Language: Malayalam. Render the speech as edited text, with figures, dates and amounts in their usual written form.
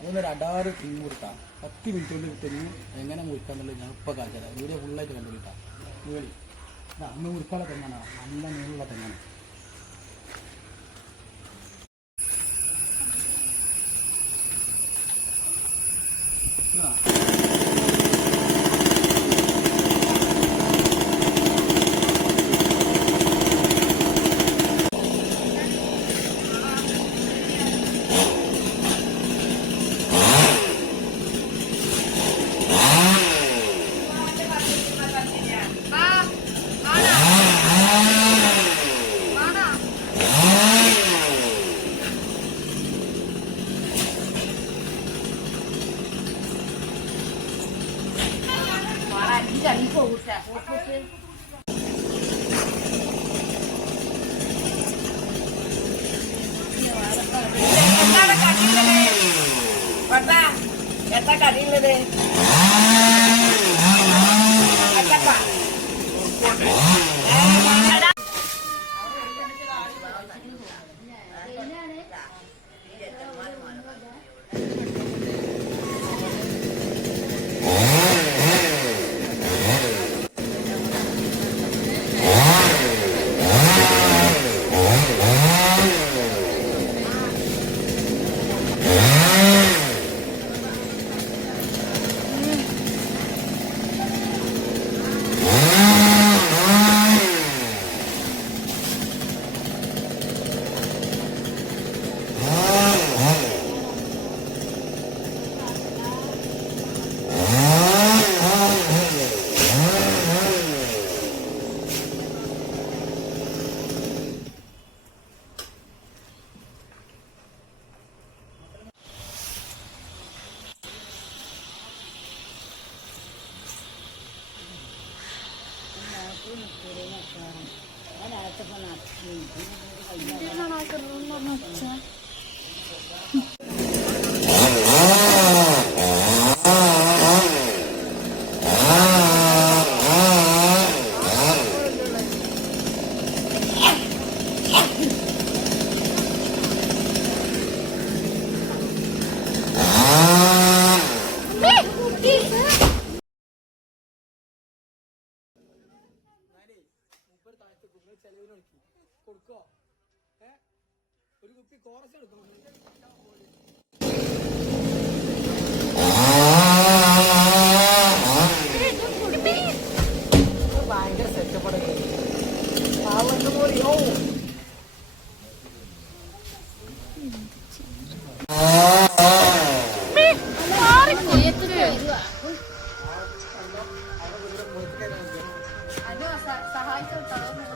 അതൊന്നൊരു അടാറ് തിങ്ങ് കൊടുക്കാം 10 മിനിറ്റ് കൊണ്ട് തെങ്ങ് എങ്ങനെ മുറിക്കാന്നുള്ളത് ഞാൻ ഇപ്പോൾ കാണിച്ചത് വീഡിയോ ഫുള്ളായിട്ട് കണ്ടുപിടിക്കാം മുകളിൽ അന്ന് മുറിക്കാനുള്ള തെങ്ങാണ് നല്ല നീളമുള്ള തെങ്ങാണ് Eta kadinya കൊടുക്കോ ഒരു കുപ്പി കോറസ് എടുക്കും ഭയങ്കര സെറ്റപ്പടൊക്കെ പാവന്റെ പോലെ ഓ സഹായിച്ചു